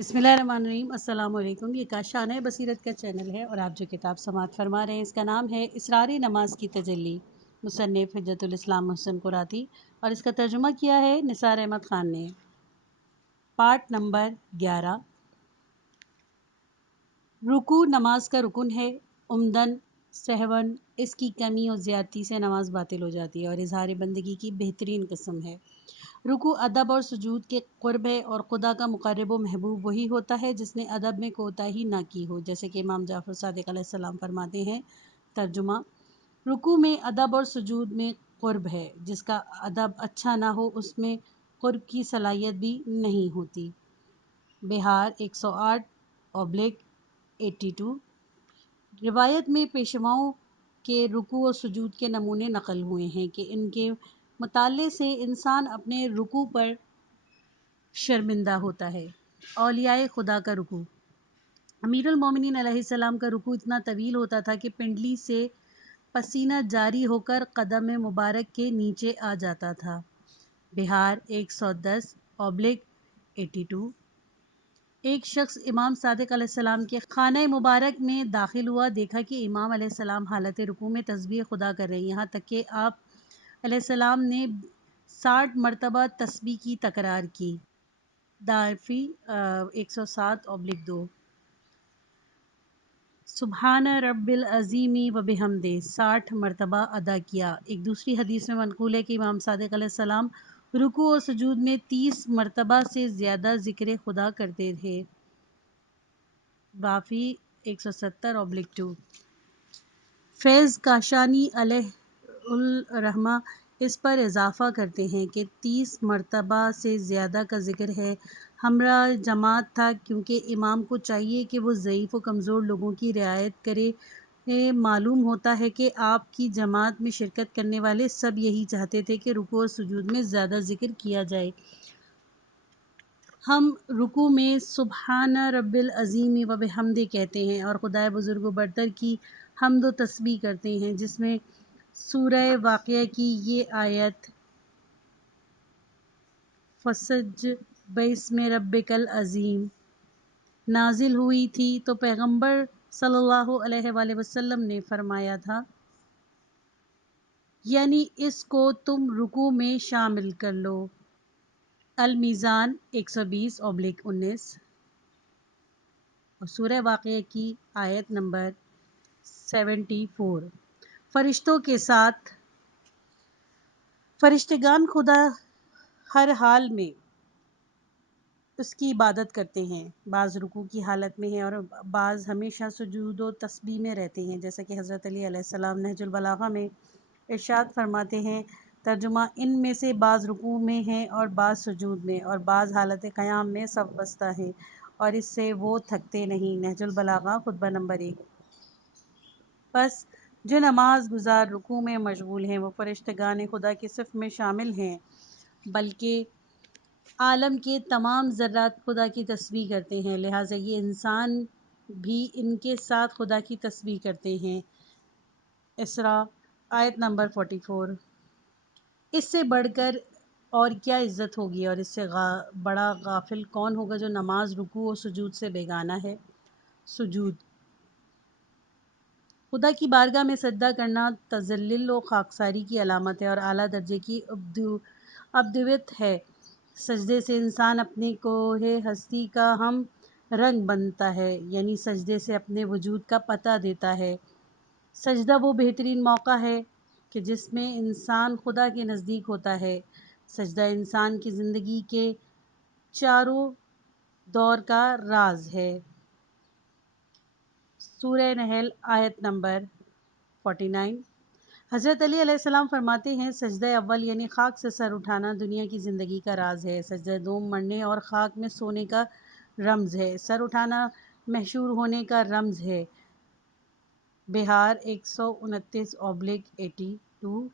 بسم اللہ الرحمن الرحیم۔ السلام علیکم۔ یہ کاشانہ بصیرت کا چینل ہے اور آپ جو کتاب سماعت فرما رہے ہیں اس کا نام ہے اسرار نماز کی تجلی، مصنف حجت الاسلام محسن قراتی، اور اس کا ترجمہ کیا ہے نثار احمد خان نے۔ Part number 11۔ رکوع نماز کا رکن ہے، عمدن سہون اس کی کمی اور زیادتی سے نماز باطل ہو جاتی ہے اور اظہار بندگی کی بہترین قسم ہے۔ رکوع ادب اور سجود کے قرب ہے اور خدا کا مقرب و محبوب وہی ہوتا ہے جس نے ادب میں کوتاہی نہ کی ہو، جیسے کہ امام جعفر صادق علیہ السلام فرماتے ہیں۔ ترجمہ: رکوع میں ادب اور سجود میں قرب ہے، جس کا ادب اچھا نہ ہو اس میں قرب کی صلاحیت بھی نہیں ہوتی۔ بہار 108/82۔ روایت میں پیشواؤں کے رکوع و سجود کے نمونے نقل ہوئے ہیں کہ ان کے مطالعے سے انسان اپنے رکوع پر شرمندہ ہوتا ہے۔ اولیاء خدا کا رکوع۔ امیر المومنین علیہ السلام کا رکوع اتنا طویل ہوتا تھا کہ پنڈلی سے پسینہ جاری ہو کر قدم مبارک کے نیچے آ جاتا تھا۔ بہار 110/82۔ ایک شخص امام صادق علیہ السلام کے خانہ مبارک میں داخل ہوا، دیکھا کہ امام علیہ السلام حالت رکوع میں تسبیح خدا کر رہے ہیں، یہاں تک کہ آپ علیہ السلام نے 60 مرتبہ تسبیح کی تکرار کی۔ دارفی 107/2۔ سبحان رب العظیم و بحمدہ 60 مرتبہ ادا کیا۔ ایک دوسری حدیث میں منقول ہے کہ امام صادق علیہ السلام رکوع و سجود میں 30 مرتبہ سے زیادہ ذکر خدا کرتے تھے۔ وافی 170/2۔ فیض کاشانی علیہ الرحمہ اس پر اضافہ کرتے ہیں کہ 30 مرتبہ سے زیادہ کا ذکر ہے ہمراہ جماعت تھا، کیونکہ امام کو چاہیے کہ وہ ضعیف و کمزور لوگوں کی رعایت کرے۔ معلوم ہوتا ہے کہ آپ کی جماعت میں شرکت کرنے والے سب یہی چاہتے تھے کہ رکوع و سجود میں زیادہ ذکر کیا جائے۔ ہم رکوع میں سبحان رب العظیم و بحمدہ کہتے ہیں اور خدائے بزرگ و برتر کی حمد و تسبیح کرتے ہیں، جس میں سورہ واقعہ کی یہ آیت فَسَبِّحْ بِاسْمِ رَبِّکَ العظیم نازل ہوئی تھی، تو پیغمبر صلی اللہ علیہ وآلہ وسلم نے فرمایا تھا، یعنی اس کو تم رکوع میں شامل کر لو۔ المیزان 120/19۔ اور سورہ واقعہ کی آیت نمبر 74۔ فرشتوں کے ساتھ فرشتگان خدا ہر حال میں اس کی عبادت کرتے ہیں، بعض رکوع کی حالت میں ہیں اور بعض ہمیشہ سجود و تسبیح میں رہتے ہیں، جیسا کہ حضرت علی علیہ السلام نہج البلاغہ میں ارشاد فرماتے ہیں۔ ترجمہ: ان میں سے بعض رکوع میں ہیں اور بعض سجود میں، اور بعض حالت قیام میں صف بستہ ہیں اور اس سے وہ تھکتے نہیں۔ نہج البلاغہ خطبہ نمبر 1۔ پس جو نماز گزار رکوع میں مشغول ہیں وہ فرشتگان خدا کی صف میں شامل ہیں، بلکہ عالم کے تمام ذرات خدا کی تسبیح کرتے ہیں، لہٰذا یہ انسان بھی ان کے ساتھ خدا کی تسبیح کرتے ہیں۔ اسراء آیت نمبر 44۔ اس سے بڑھ کر اور کیا عزت ہوگی اور اس سے بڑا غافل کون ہوگا جو نماز رکوع و سجود سے بیگانہ ہے۔ سجود خدا کی بارگاہ میں سجدہ کرنا تذلل و خاکساری کی علامت ہے اور اعلیٰ درجے کی عبودیت ہے۔ سجدے سے انسان اپنے کوہ ہستی کا ہم رنگ بنتا ہے، یعنی سجدے سے اپنے وجود کا پتہ دیتا ہے۔ سجدہ وہ بہترین موقع ہے کہ جس میں انسان خدا کے نزدیک ہوتا ہے۔ سجدہ انسان کی زندگی کے چاروں دور کا راز ہے۔ سورہ نحل آیت نمبر 49۔ حضرت علی علیہ السلام فرماتے ہیں، سجدہ اول یعنی خاک سے سر اٹھانا دنیا کی زندگی کا راز ہے، سجدہ دوم مرنے اور خاک میں سونے کا رمز ہے، سر اٹھانا محشور ہونے کا رمز ہے۔ بہار 129/82۔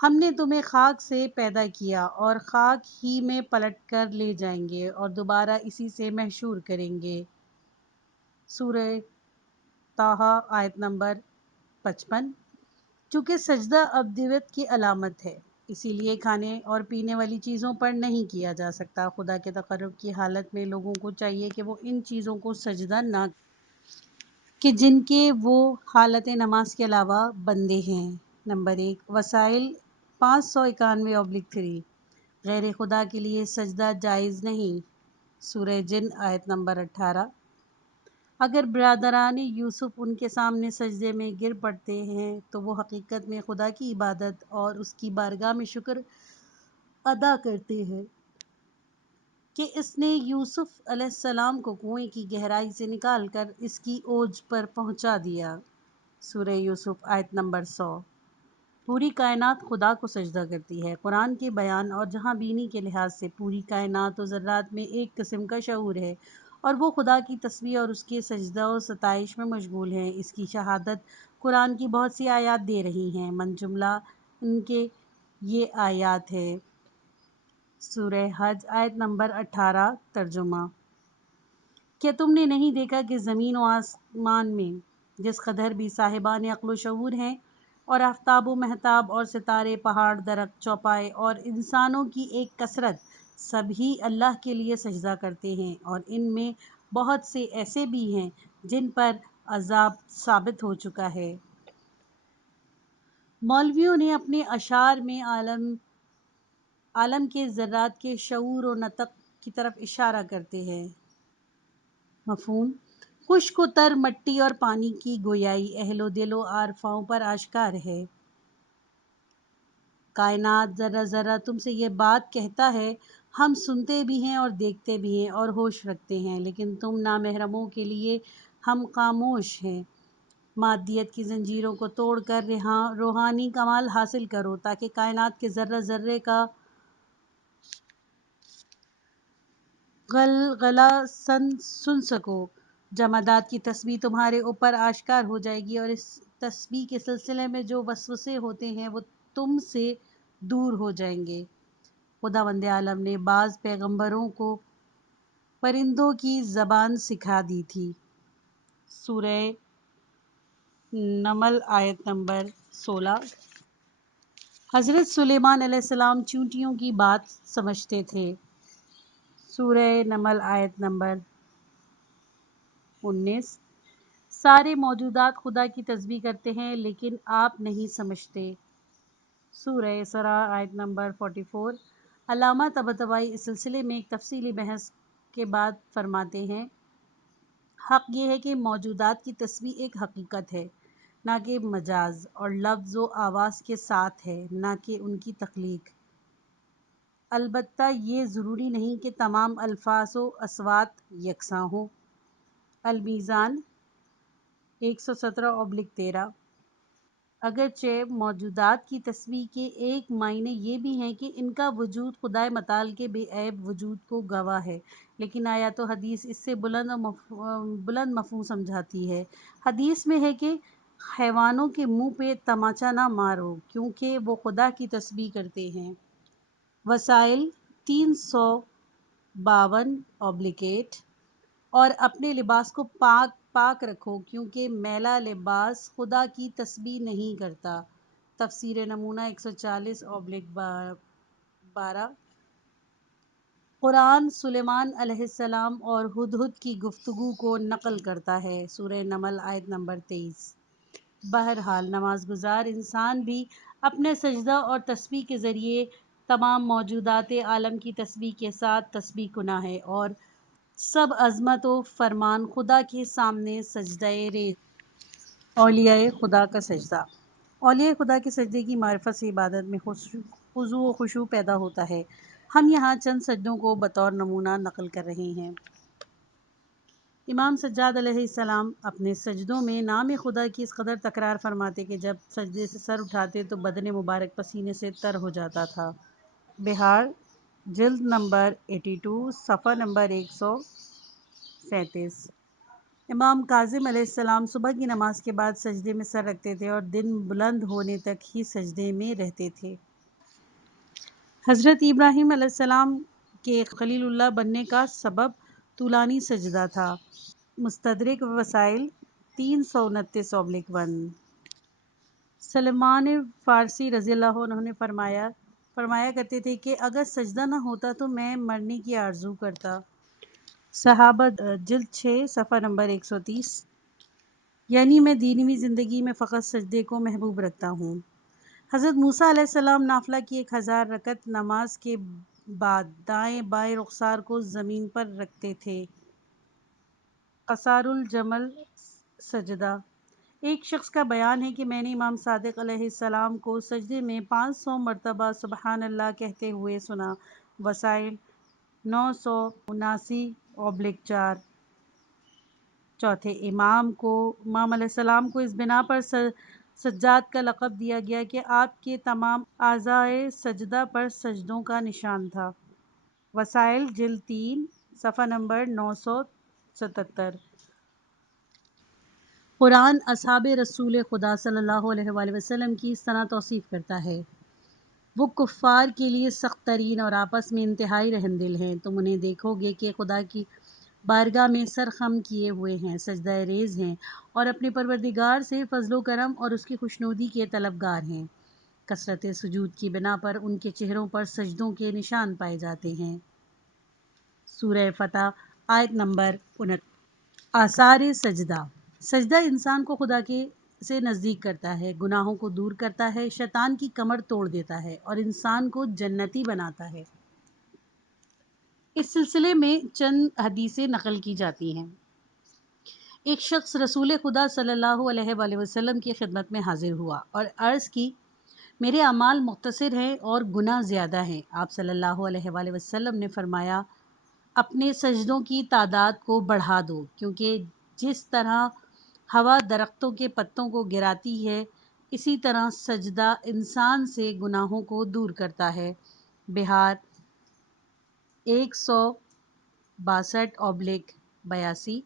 ہم نے تمہیں خاک سے پیدا کیا اور خاک ہی میں پلٹ کر لے جائیں گے اور دوبارہ اسی سے محشور کریں گے۔ سورہ طٰہٰ آیت نمبر 55۔ چونکہ سجدہ عبودیت کی علامت ہے، اسی لیے کھانے اور پینے والی چیزوں پر نہیں کیا جا سکتا۔ خدا کے تقرب کی حالت میں لوگوں کو چاہیے کہ وہ ان چیزوں کو سجدہ نہ کہ جن کے وہ حالت نماز کے علاوہ بندے ہیں۔ نمبر 1، وسائل 591/3، غیر خدا کے لیے سجدہ جائز نہیں۔ سورہ جن آیت نمبر 18۔ اگر برادران یوسف ان کے سامنے سجدے میں گر پڑتے ہیں تو وہ حقیقت میں خدا کی عبادت اور اس کی بارگاہ میں شکر ادا کرتے ہیں کہ اس نے یوسف علیہ السلام کو کنویں کی گہرائی سے نکال کر اس کی اوج پر پہنچا دیا۔ سورہ یوسف آیت نمبر 100۔ پوری کائنات خدا کو سجدہ کرتی ہے۔ قرآن کے بیان اور جہاں بینی کے لحاظ سے پوری کائنات و ذرات میں ایک قسم کا شعور ہے اور وہ خدا کی تسبیح اور اس کے سجدہ و ستائش میں مشغول ہیں۔ اس کی شہادت قرآن کی بہت سی آیات دے رہی ہیں۔ من جملہ ان کے یہ آیات ہے۔ سورہ حج آیت نمبر 18 ترجمہ۔ کیا تم نے نہیں دیکھا کہ زمین و آسمان میں جس قدر بھی صاحبان عقل و شعور ہیں اور آفتاب و مہتاب اور ستارے، پہاڑ، درخت، چوپائے اور انسانوں کی ایک کثرت سب ہی اللہ کے لیے سجدہ کرتے ہیں، اور ان میں بہت سے ایسے بھی ہیں جن پر عذاب ثابت ہو چکا ہے۔ مولویوں نے اپنے اشعار میں عالم کے ذرات کے شعور و نطق کی طرف اشارہ کرتے ہیں۔ مفہوم: خشک و تر مٹی اور پانی کی گویائی اہل و دل و عارفاں پر آشکار ہے۔ کائنات ذرہ ذرہ تم سے یہ بات کہتا ہے، ہم سنتے بھی ہیں اور دیکھتے بھی ہیں اور ہوش رکھتے ہیں، لیکن تم نامحرموں کے لیے ہم خاموش ہیں۔ مادیت کی زنجیروں کو توڑ کر روحانی کمال حاصل کرو تاکہ کائنات کے ذرہ ذرے کا غلغلہ سن سکو۔ جمادات کی تسبیح تمہارے اوپر آشکار ہو جائے گی اور اس تسبیح کے سلسلے میں جو وسوسے ہوتے ہیں وہ تم سے دور ہو جائیں گے۔ خداوند عالم نے بعض پیغمبروں کو پرندوں کی زبان سکھا دی تھی۔ سورہ نمل آیت نمبر 16۔ حضرت سلیمان علیہ السلام چیونٹیوں کی بات سمجھتے تھے۔ سورہ نمل آیت نمبر 19۔ سارے موجودات خدا کی تسبیح کرتے ہیں لیکن آپ نہیں سمجھتے۔ سورہ اسراء آیت نمبر 44۔ علامہ طباطبائی اس سلسلے میں ایک تفصیلی بحث کے بعد فرماتے ہیں، حق یہ ہے کہ موجودات کی تسبیح ایک حقیقت ہے، نہ کہ مجاز، اور لفظ و آواز کے ساتھ ہے، نہ کہ ان کی تخلیق۔ البتہ یہ ضروری نہیں کہ تمام الفاظ و اصوات یکساں ہوں۔ المیزان 117/13۔ اگرچہ موجودات کی تسبیح کے ایک معنی یہ بھی ہیں کہ ان کا وجود خدائے متعال کے بے عیب وجود کو گواہ ہے، لیکن آیات و حدیث اس سے بلند مفہوم سمجھاتی ہے۔ حدیث میں ہے کہ حیوانوں کے منہ پہ تماچا نہ مارو کیونکہ وہ خدا کی تسبیح کرتے ہیں۔ وسائل 352/8۔ اور اپنے لباس کو پاک رکھو کیونکہ میلا لباس خدا کی تسبیح نہیں کرتا۔ تفسیر نمونہ 140/12۔ قرآن سلیمان علیہ السلام اور ہدہد کی گفتگو کو نقل کرتا ہے۔ سورہ نمل آیت نمبر 23۔ بہرحال نماز گزار انسان بھی اپنے سجدہ اور تسبیح کے ذریعے تمام موجودات عالم کی تسبیح کے ساتھ تسبیح کناں ہے، اور سب عظمت و فرمان خدا کے سامنے سجدہ ریز۔ اولیاء خدا کا سجدہ۔ اولیاء خدا کے سجدے کی معرفت سے عبادت میں خضوع و خشوع پیدا ہوتا ہے۔ ہم یہاں چند سجدوں کو بطور نمونہ نقل کر رہے ہیں۔ امام سجاد علیہ السلام اپنے سجدوں میں نام خدا کی اس قدر تکرار فرماتے کہ جب سجدے سے سر اٹھاتے تو بدن مبارک پسینے سے تر ہو جاتا تھا۔ بہار جلد نمبر 82 صفحہ نمبر 137۔ امام کاظم علیہ السلام صبح کی نماز کے بعد سجدے میں سر رکھتے تھے اور دن بلند ہونے تک ہی سجدے میں رہتے تھے۔ حضرت ابراہیم علیہ السلام کے خلیل اللہ بننے کا سبب طولانی سجدہ تھا۔ مستدرک وسائل 329/1۔ سلمان فارسی رضی اللہ عنہ نے فرمایا، فرمایا کرتے تھے کہ اگر سجدہ نہ ہوتا تو میں مرنے کی آرزو کرتا۔ صحابہ جلد 6 صفحہ نمبر 130۔ یعنی میں دینی زندگی میں فقط سجدے کو محبوب رکھتا ہوں۔ حضرت موسیٰ علیہ السلام نافلہ کی 1000 رکعت نماز کے بعد دائیں بائیں رخسار کو زمین پر رکھتے تھے۔ قصار الجمل سجدہ۔ ایک شخص کا بیان ہے کہ میں نے امام صادق علیہ السلام کو سجدے میں 500 مرتبہ سبحان اللہ کہتے ہوئے سنا۔ وسائل 979/4۔ چوتھے امام علیہ السلام کو اس بنا پر سجاد کا لقب دیا گیا کہ آپ کے تمام اعضائے سجدہ پر سجدوں کا نشان تھا۔ وسائل جلد 3 صفحہ نمبر 977۔ قرآن اصحاب رسول خدا صلی اللہ علیہ وآلہ وسلم کی اس طرح توصیف کرتا ہے: وہ کفار کے لیے سخت ترین اور آپس میں انتہائی رحم دل ہیں۔ تم انہیں دیکھو گے کہ خدا کی بارگاہ میں سر خم کیے ہوئے ہیں، سجدہ ریز ہیں اور اپنے پروردگار سے فضل و کرم اور اس کی خوشنودی کے طلبگار ہیں۔ کثرت سجود کی بنا پر ان کے چہروں پر سجدوں کے نشان پائے جاتے ہیں۔ سورہ فتح آیت نمبر 29۔ آثار سجدہ۔ سجدہ انسان کو خدا سے نزدیک کرتا ہے، گناہوں کو دور کرتا ہے، شیطان کی کمر توڑ دیتا ہے اور انسان کو جنتی بناتا ہے۔ اس سلسلے میں چند حدیثیں نقل کی جاتی ہیں۔ ایک شخص رسول خدا صلی اللہ علیہ وآلہ وسلم کی خدمت میں حاضر ہوا اور عرض کی: میرے اعمال مختصر ہیں اور گناہ زیادہ ہیں۔ آپ صلی اللہ علیہ وآلہ وسلم نے فرمایا: اپنے سجدوں کی تعداد کو بڑھا دو، کیونکہ جس طرح ہوا درختوں کے پتوں کو گراتی ہے، اسی طرح سجدہ انسان سے گناہوں کو دور کرتا ہے۔ بہار 162/82۔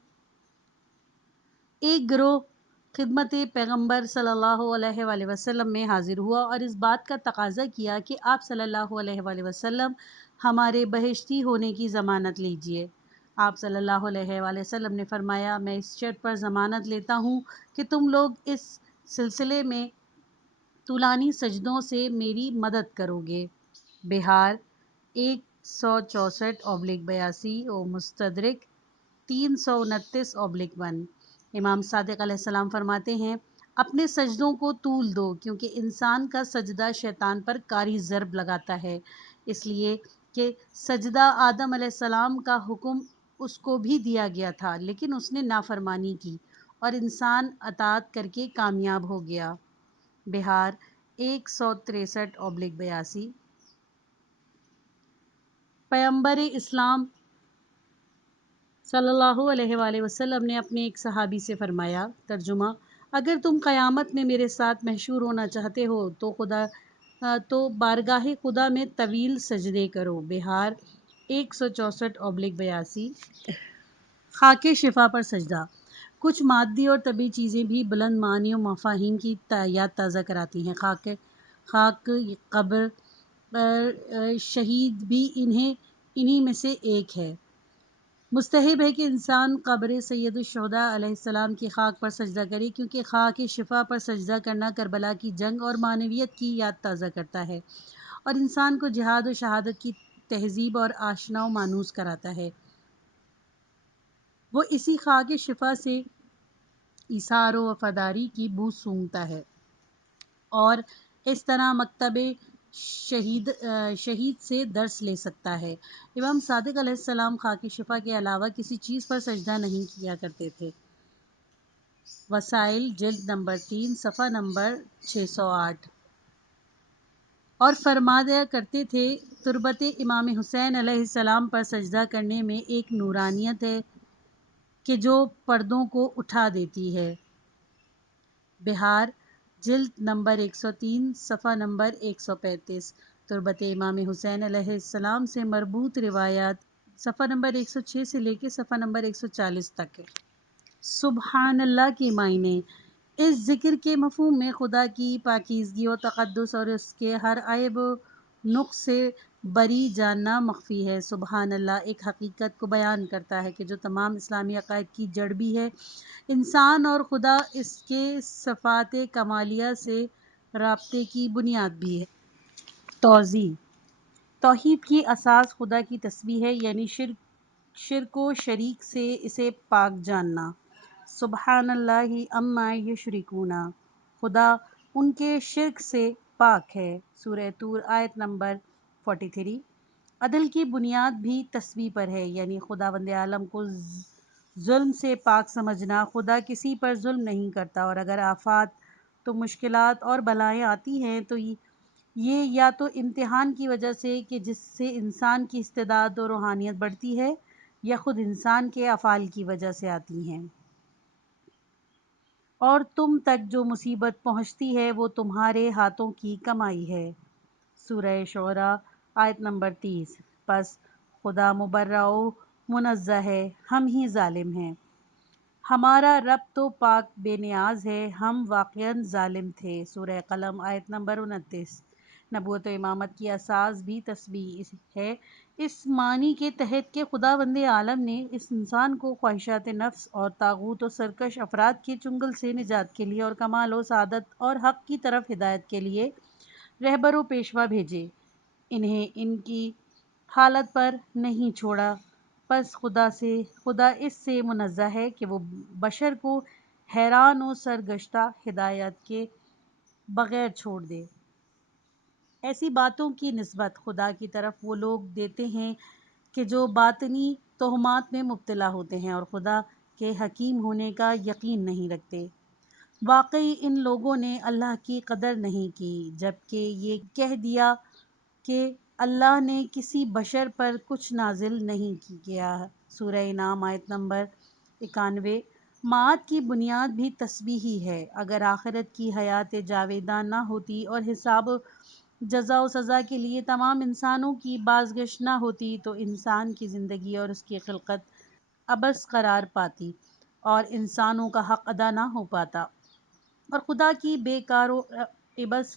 ایک گروہ خدمت پیغمبر صلی اللہ علیہ وآلہ وسلم میں حاضر ہوا اور اس بات کا تقاضا کیا کہ آپ صلی اللہ علیہ وآلہ وسلم ہمارے بہشتی ہونے کی ضمانت لیجیے۔ آپ صلی اللہ علیہ وآلہ وسلم نے فرمایا: میں اس شرط پر ضمانت لیتا ہوں کہ تم لوگ اس سلسلے میں طولانی سجدوں سے میری مدد کرو گے۔ بہار 164/82 و مستدرک 329/1۔ امام صادق علیہ السلام فرماتے ہیں: اپنے سجدوں کو طول دو، کیونکہ انسان کا سجدہ شیطان پر کاری ضرب لگاتا ہے، اس لیے کہ سجدہ آدم علیہ السلام کا حکم اس کو بھی دیا گیا تھا، لیکن اس نے نافرمانی کی اور انسان اطاعت کر کے کامیاب ہو گیا۔ بہار 163/82۔ پیغمبر اسلام صلی اللہ علیہ وآلہ وسلم نے اپنے ایک صحابی سے فرمایا: ترجمہ: اگر تم قیامت میں میرے ساتھ محشور ہونا چاہتے ہو تو بارگاہ خدا میں طویل سجدے کرو۔ بہار 164/82۔ خاک شفا پر سجدہ۔ کچھ مادی اور طبعی چیزیں بھی بلند معانی و مفاہیم کی یاد تازہ کراتی ہیں۔ خاک، قبر، شہید بھی انہی میں سے ایک ہے۔ مستحب ہے کہ انسان قبر سید الشہداء علیہ السلام کی خاک پر سجدہ کرے، کیونکہ خاک شفا پر سجدہ کرنا کربلا کی جنگ اور معنویت کی یاد تازہ کرتا ہے اور انسان کو جہاد و شہادت کی تہذیب اور آشنا و مانوس کراتا ہے۔ وہ اسی خاک شفا سے ایثار و وفاداری کی بو سونگھتا ہے اور اس طرح مکتب شہید سے درس لے سکتا ہے۔ امام صادق علیہ السلام خاک شفا کے علاوہ کسی چیز پر سجدہ نہیں کیا کرتے تھے۔ وسائل جلد نمبر 3 صفحہ نمبر 608۔ اور فرمایا کرتے تھے: تربت امام حسین علیہ السلام پر سجدہ کرنے میں ایک نورانیت ہے کہ جو پردوں کو اٹھا دیتی ہے۔ بہار جلد نمبر 103 صفحہ نمبر 135۔ تربت امام حسین علیہ السلام سے مربوط روایات صفحہ نمبر 106 سے لے کے صفحہ نمبر 140 تک۔ سبحان اللہ کے معنی۔ اس ذکر کے مفہوم میں خدا کی پاکیزگی و تقدس اور اس کے ہر عیب و نقص سے بری جاننا مخفی ہے۔ سبحان اللہ ایک حقیقت کو بیان کرتا ہے کہ جو تمام اسلامی عقائد کی جڑ بھی ہے، انسان اور خدا اس کے صفات کمالیہ سے رابطے کی بنیاد بھی ہے۔ توضیح: توحید کی اساس خدا کی تسبیح ہے، یعنی شرک و شریک سے اسے پاک جاننا۔ سبحان اللہ عما یشرکون، خدا ان کے شرک سے پاک ہے۔ سورہ طور آیت نمبر 43۔ عدل کی بنیاد بھی تسبیح پر ہے، یعنی خداوند عالم کو ظلم سے پاک سمجھنا۔ خدا کسی پر ظلم نہیں کرتا، اور اگر آفات تو مشکلات اور بلائیں آتی ہیں تو یہ یا تو امتحان کی وجہ سے کہ جس سے انسان کی استعداد و روحانیت بڑھتی ہے، یا خود انسان کے افعال کی وجہ سے آتی ہیں۔ اور تم تک جو مصیبت پہنچتی ہے وہ تمہارے ہاتھوں کی کمائی ہے۔ سورہ شعراء آیت نمبر 30۔ پس خدا مبرأ و منزہ ہے، ہم ہی ظالم ہیں۔ ہمارا رب تو پاک بے نیاز ہے، ہم واقعاً ظالم تھے۔ سورہ قلم آیت نمبر 29۔ نبوت و امامت کی اساس بھی تسبیح ہے، اس معنی کے تحت کہ خداوند عالم نے اس انسان کو خواہشات نفس اور طاغوت و سرکش افراد کے چنگل سے نجات کے لیے اور کمال و سعادت اور حق کی طرف ہدایت کے لیے رہبر و پیشوا بھیجے، انہیں ان کی حالت پر نہیں چھوڑا۔ پس خدا اس سے منزہ ہے کہ وہ بشر کو حیران و سرگشتہ ہدایت کے بغیر چھوڑ دے۔ ایسی باتوں کی نسبت خدا کی طرف وہ لوگ دیتے ہیں کہ جو باطنی توہمات میں مبتلا ہوتے ہیں اور خدا کے حکیم ہونے کا یقین نہیں رکھتے۔ واقعی ان لوگوں نے اللہ کی قدر نہیں کی، جبکہ یہ کہہ دیا کہ اللہ نے کسی بشر پر کچھ نازل نہیں کیا۔ سورہ انعام آیت نمبر 91۔ معاد کی بنیاد بھی تسبیح ہی ہے۔ اگر آخرت کی حیات جاویدہ نہ ہوتی اور حساب جزا و سزا کے لیے تمام انسانوں کی بازگشت نہ ہوتی تو انسان کی زندگی اور اس کی خلقت عبث قرار پاتی اور انسانوں کا حق ادا نہ ہو پاتا، اور خدا کی بے کار و عبث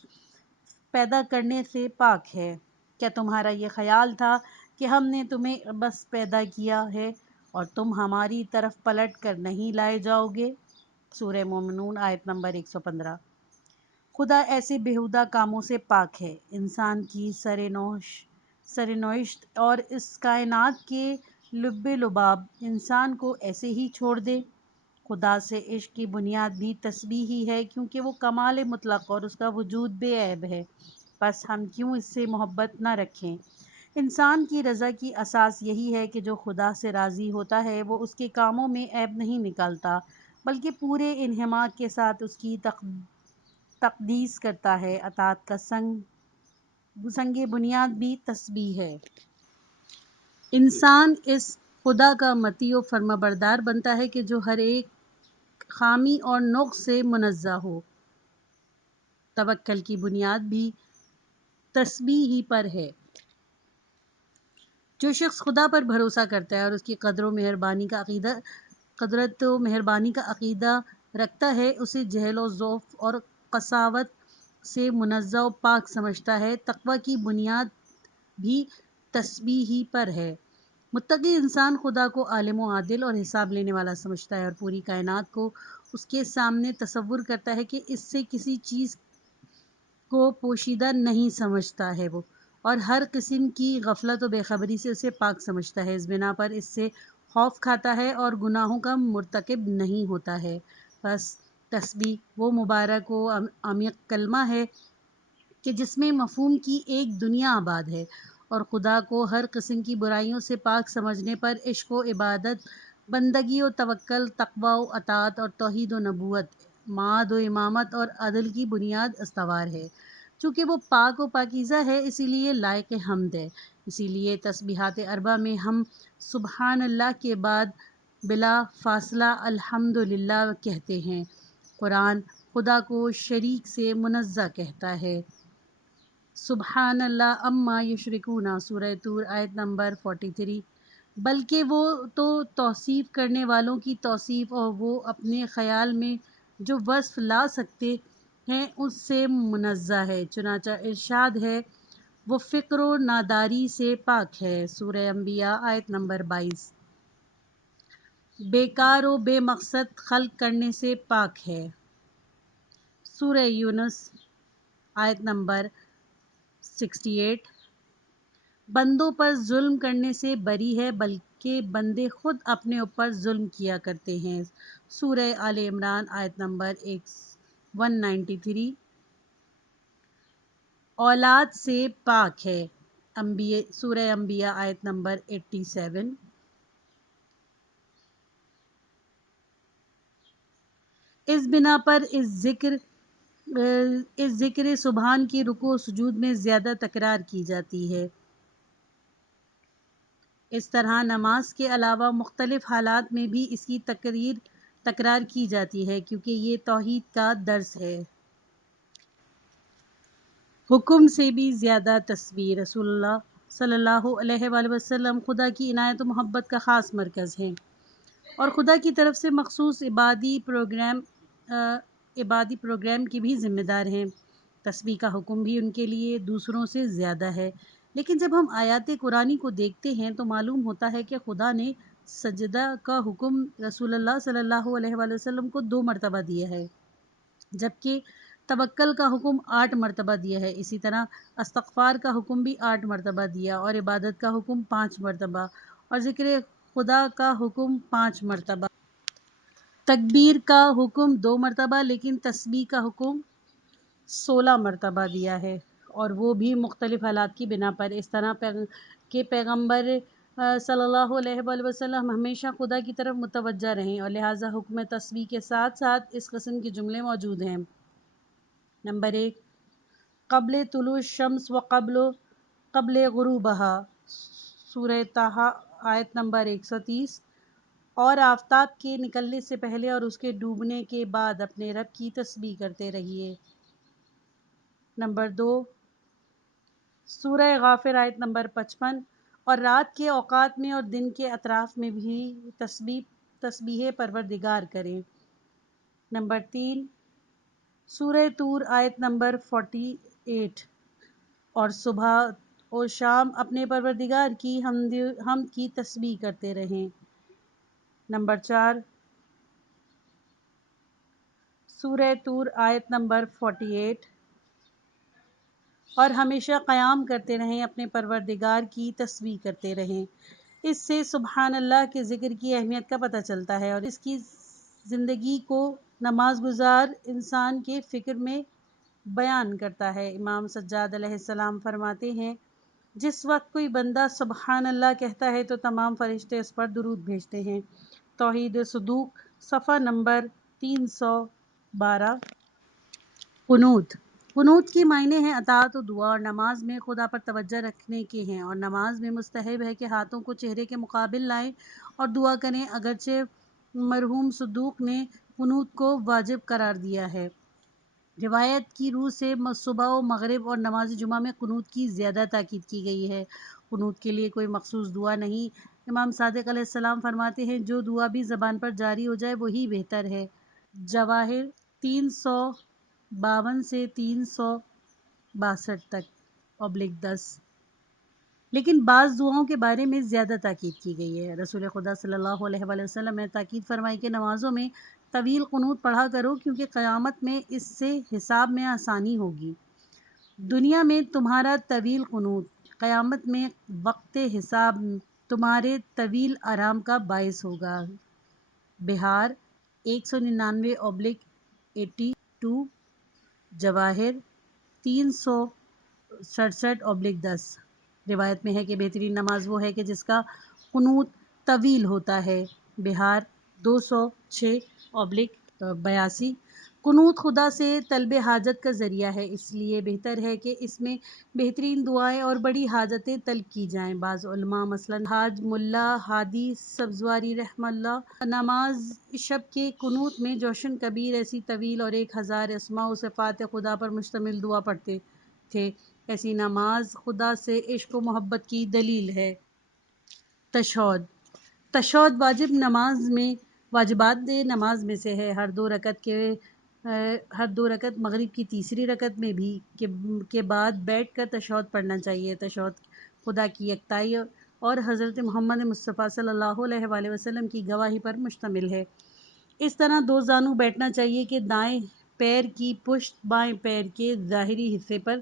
پیدا کرنے سے پاک ہے۔ کیا تمہارا یہ خیال تھا کہ ہم نے تمہیں عبث پیدا کیا ہے اور تم ہماری طرف پلٹ کر نہیں لائے جاؤ گے؟ سورہ مومنون آیت نمبر 115۔ خدا ایسے بیہودہ کاموں سے پاک ہے۔ انسان کی سرنوشت اور اس کائنات کے لب لباب انسان کو ایسے ہی چھوڑ دے۔ خدا سے عشق کی بنیاد بھی تسبیح ہی ہے، کیونکہ وہ کمال مطلق اور اس کا وجود بے عیب ہے، پس ہم کیوں اس سے محبت نہ رکھیں۔ انسان کی رضا کی اساس یہی ہے کہ جو خدا سے راضی ہوتا ہے وہ اس کے کاموں میں عیب نہیں نکالتا، بلکہ پورے انہماک کے ساتھ اس کی تقدیس کرتا ہے۔ اطاعت کا سنگ بنیاد بھی تسبیح ہے۔ انسان اس خدا کا مطیع و فرمانبردار بنتا ہے کہ جو ہر ایک خامی اور نقص سے منزہ ہو۔ توکل کی بنیاد بھی تسبیح ہی پر ہے۔ جو شخص خدا پر بھروسہ کرتا ہے اور اس کی قدرت و مہربانی کا عقیدہ رکھتا ہے، اسے جہل و ضعف اور قساوت سے منزہ و پاک سمجھتا ہے۔ تقویٰ کی بنیاد بھی تسبیح ہی پر ہے۔ متقی انسان خدا کو عالم و عادل اور حساب لینے والا سمجھتا ہے، اور پوری کائنات کو اس کے سامنے تصور کرتا ہے کہ اس سے کسی چیز کو پوشیدہ نہیں سمجھتا ہے وہ، اور ہر قسم کی غفلت و بے خبری سے اسے پاک سمجھتا ہے۔ اس بنا پر اس سے خوف کھاتا ہے اور گناہوں کا مرتکب نہیں ہوتا ہے۔ پس تسبیح وہ مبارک و عمیق کلمہ ہے کہ جس میں مفہوم کی ایک دنیا آباد ہے، اور خدا کو ہر قسم کی برائیوں سے پاک سمجھنے پر عشق و عبادت، بندگی و توکل، تقویٰ و اطاعت اور توحید و نبوت، معاد و امامت اور عدل کی بنیاد استوار ہے۔ چونکہ وہ پاک و پاکیزہ ہے، اسی لیے لائق حمد ہے۔ اسی لیے تسبیحات اربع میں ہم سبحان اللہ کے بعد بلا فاصلہ الحمدللہ کہتے ہیں۔ قرآن خدا کو شریک سے منزہ کہتا ہے۔ سبحان اللہ عما یشرکون، سورہ طور آیت نمبر 43۔ بلکہ وہ تو توصیف کرنے والوں کی توصیف اور وہ اپنے خیال میں جو وصف لا سکتے ہیں اس سے منزہ ہے۔ چنانچہ ارشاد ہے، وہ فکر و ناداری سے پاک ہے۔ سورہ انبیاء آیت نمبر 22۔ بیکار و بے مقصد خلق کرنے سے پاک ہے۔ سورہ یونس آیت نمبر 68 بندوں پر ظلم کرنے سے بری ہے بلکہ بندے خود اپنے اوپر ظلم کیا کرتے ہیں، سورہ آل عمران آیت نمبر 193 اولاد سے پاک ہے، سورہ انبیاء آیت نمبر 87 اس بنا پر اس ذکر سبحان کی رکوع و سجود میں زیادہ تکرار کی جاتی ہے۔ اس طرح نماز کے علاوہ مختلف حالات میں بھی اس کی تکرار کی جاتی ہے کیونکہ یہ توحید کا درس ہے۔ حکم سے بھی زیادہ تسبیح، رسول اللہ صلی اللہ علیہ وآلہ وسلم خدا کی عنایت و محبت کا خاص مرکز ہیں اور خدا کی طرف سے مخصوص عبادی پروگرام کے بھی ذمہ دار ہیں۔ تسبیح کا حکم بھی ان کے لیے دوسروں سے زیادہ ہے، لیکن جب ہم آیات قرآنی کو دیکھتے ہیں تو معلوم ہوتا ہے کہ خدا نے سجدہ کا حکم رسول اللہ صلی اللہ علیہ وآلہ وسلم کو 2 مرتبہ دیا ہے، جبکہ توکل کا حکم 8 مرتبہ دیا ہے۔ اسی طرح استغفار کا حکم بھی 8 مرتبہ دیا اور عبادت کا حکم 5 مرتبہ اور ذکر خدا کا حکم 5 مرتبہ۔ تکبیر کا حکم 2 مرتبہ لیکن تسبیح کا حکم 16 مرتبہ دیا ہے اور وہ بھی مختلف حالات کی بنا پر۔ اس طرح کہ پیغمبر صلی اللہ علیہ وآلہ وسلم ہمیشہ خدا کی طرف متوجہ رہیں اور لہٰذا حکم تسبیح کے ساتھ ساتھ اس قسم کے جملے موجود ہیں۔ نمبر 1 قبل طلوع الشمس و قبل غروبها، سورہ طٰہٰ آیت نمبر 130 اور آفتاب کے نکلنے سے پہلے اور اس کے ڈوبنے کے بعد اپنے رب کی تسبیح کرتے رہیے۔ نمبر 2 سورہ غافر آیت نمبر 55 اور رات کے اوقات میں اور دن کے اطراف میں بھی تسبیح پروردگار کریں۔ نمبر 3 سورہ طور آیت نمبر 48 اور صبح و شام اپنے پروردگار کی حمد کی تسبیح کرتے رہیں۔ نمبر 4 سورہ طور آیت نمبر 48 اور ہمیشہ قیام کرتے رہیں، اپنے پروردگار کی تسبیح کرتے رہیں۔ اس سے سبحان اللہ کے ذکر کی اہمیت کا پتہ چلتا ہے اور اس کی زندگی کو نماز گزار انسان کے فکر میں بیان کرتا ہے۔ امام سجاد علیہ السلام فرماتے ہیں، جس وقت کوئی بندہ سبحان اللہ کہتا ہے تو تمام فرشتے اس پر درود بھیجتے ہیں۔ توحید صدوق صفحہ نمبر 312۔ قنوت کے معنی ہیں اطاعت و دعا اور نماز میں خدا پر توجہ رکھنے کے ہیں اور نماز میں مستحب ہے کہ ہاتھوں کو چہرے کے مقابل لائیں اور دعا کریں، اگرچہ مرحوم صدوق نے قنوت کو واجب قرار دیا ہے۔ روایت کی روح سے صبح و مغرب اور نماز جمعہ میں قنوت کی زیادہ تاکید کی گئی ہے۔ قنوت کے لیے کوئی مخصوص دعا نہیں۔ امام صادق علیہ السلام فرماتے ہیں، جو دعا بھی زبان پر جاری ہو جائے وہی بہتر ہے۔ جواہر 352 سے 362 تک /10 لیکن بعض دعاؤں کے بارے میں زیادہ تاکید کی گئی ہے۔ رسول خدا صلی اللہ علیہ وآلہ وسلم نے تاکید فرمائی کہ نمازوں میں طویل قنوت پڑھا کرو کیونکہ قیامت میں اس سے حساب میں آسانی ہوگی۔ دنیا میں تمہارا طویل قنوت قیامت میں وقت حساب تمہارے طویل آرام کا باعث ہوگا۔ بہار 199/82 جواہر 367/10 روایت میں ہے کہ بہترین نماز وہ ہے کہ جس کا قنوت طویل ہوتا ہے۔ بہار 206/82 قنوت خدا سے طلب حاجت کا ذریعہ ہے، اس لیے بہتر ہے کہ اس میں بہترین دعائیں اور بڑی حاجتیں طلب کی جائیں۔ بعض علماء مثلاً حاج ملا ہادی سبزواری رحمہ اللہ نماز شب کے قنوت میں جوشن کبیر ایسی طویل اور 1000 اسماء و صفات خدا پر مشتمل دعا پڑھتے تھے۔ ایسی نماز خدا سے عشق و محبت کی دلیل ہے۔ تشہد واجبات نماز میں سے ہے۔ ہر دو رکعت مغرب کی تیسری رکعت میں بھی کے بعد بیٹھ کر تشہد پڑھنا چاہیے۔ تشہد خدا کی یکتائی اور حضرت محمد مصطفیٰ صلی اللہ علیہ وآلہ وسلم کی گواہی پر مشتمل ہے۔ اس طرح دو زانو بیٹھنا چاہیے کہ دائیں پیر کی پشت بائیں پیر کے ظاہری حصے پر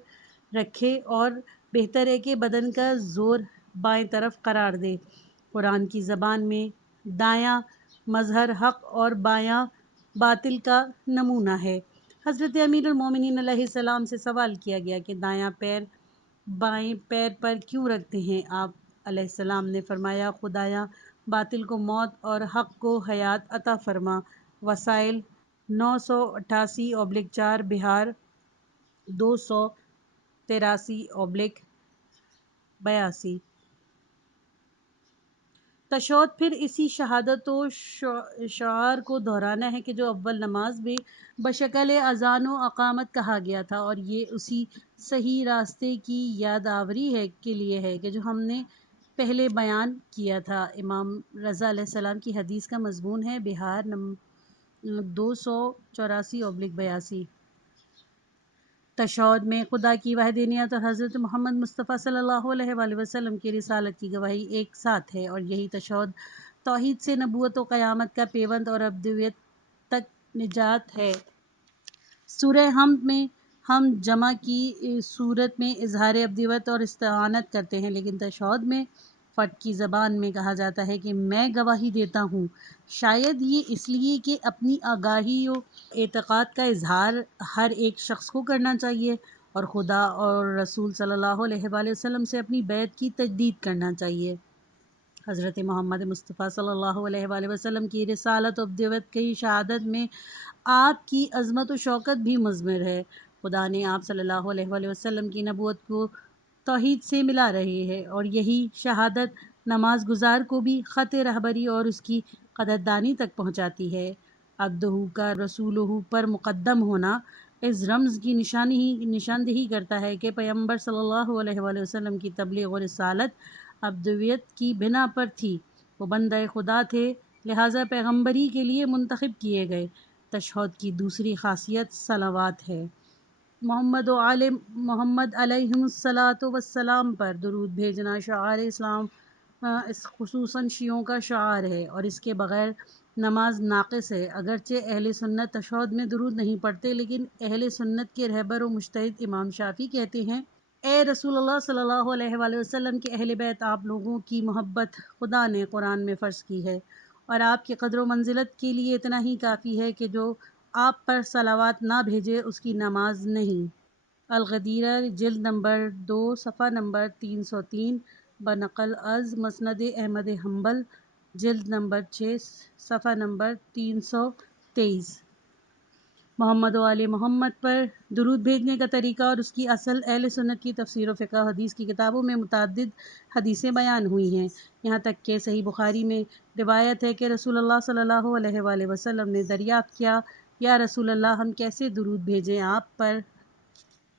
رکھے اور بہتر ہے کہ بدن کا زور بائیں طرف قرار دے۔ قرآن کی زبان میں دایاں مظہر حق اور بایاں باطل کا نمونہ ہے۔ حضرت امیر المومنین علیہ السلام سے سوال کیا گیا کہ دایاں پیر بائیں پیر پر کیوں رکھتے ہیں؟ آپ علیہ السلام نے فرمایا، خدایا باطل کو موت اور حق کو حیات عطا فرما۔ وسائل 988/4 بہار 283/82۔ تشہد پھر اسی شہادت و شعار کو دہرانا ہے کہ جو اول نماز میں بشکل اذان و اقامت کہا گیا تھا، اور یہ اسی صحیح راستے کی یاد آوری کے لیے ہے کہ جو ہم نے پہلے بیان کیا تھا۔ امام رضا علیہ السلام کی حدیث کا مضمون ہے، بہار 284/82۔ تشہد میں خدا کی وحدانیت اور حضرت محمد مصطفیٰ صلی اللہ علیہ وآلہ وسلم کی رسالت کی گواہی ایک ساتھ ہے، اور یہی تشہد توحید سے نبوت و قیامت کا پیوند اور ابدیت تک نجات ہے۔ سورہ حمد میں ہم جمع کی صورت میں اظہار ابدیت اور استعانت کرتے ہیں، لیکن تشہد میں فٹ کی زبان میں کہا جاتا ہے کہ میں گواہی دیتا ہوں۔ شاید یہ اس لیے کہ اپنی آگاہی و اعتقاد کا اظہار ہر ایک شخص کو کرنا چاہیے، اور خدا اور رسول صلی اللہ علیہ وآلہ وسلم سے اپنی بیعت کی تجدید کرنا چاہیے۔ حضرت محمد مصطفیٰ صلی اللہ علیہ وآلہ وسلم کی رسالت و ابدیت کی شہادت میں آپ کی عظمت و شوکت بھی مضمر ہے۔ خدا نے آپ صلی اللہ علیہ وآلہ وسلم کی نبوت کو توحید سے ملا رہی ہے، اور یہی شہادت نماز گزار کو بھی خط رہبری اور اس کی قدردانی تک پہنچاتی ہے۔ عبدہ کا رسولہ پر مقدم ہونا اس رمز کی نشاندہی کرتا ہے کہ پیغمبر صلی اللہ علیہ وآلہ وسلم کی تبلیغ و رسالت ابدیت کی بنا پر تھی۔ وہ بندہ خدا تھے، لہٰذا پیغمبری کے لیے منتخب کیے گئے۔ تشہد کی دوسری خاصیت صلوات ہے۔ محمد و آل محمد علیہم الصلاۃ والسلام پر درود بھیجنا شعار اسلام، خصوصاً شیعوں کا شعار ہے، اور اس کے بغیر نماز ناقص ہے۔ اگرچہ اہل سنت تشہد میں درود نہیں پڑھتے، لیکن اہل سنت کے رہبر و مجتہد امام شافعی کہتے ہیں، اے رسول اللہ صلی اللہ علیہ وآلہ وسلم کے اہل بیت، آپ لوگوں کی محبت خدا نے قرآن میں فرض کی ہے، اور آپ کی قدر و منزلت کے لیے اتنا ہی کافی ہے کہ جو آپ پر صلوات نہ بھیجے اس کی نماز نہیں۔ الغدیرہ جلد نمبر 2 صفحہ نمبر 303 بنقل از مسند احمد حنبل جلد نمبر 6 صفحہ نمبر 323۔ محمد و آل محمد پر درود بھیجنے کا طریقہ اور اس کی اصل اہل سنت کی تفسیر و فقہ و حدیث کی کتابوں میں متعدد حدیثیں بیان ہوئی ہیں، یہاں تک کہ صحیح بخاری میں روایت ہے کہ رسول اللہ صلی اللہ علیہ وآلہ وسلم نے دریافت کیا، یا رسول اللہ ہم کیسے درود بھیجیں آپ پر؟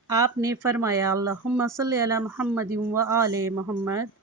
آپ نے فرمایا، اللہم صلی علی محمد و آل محمد۔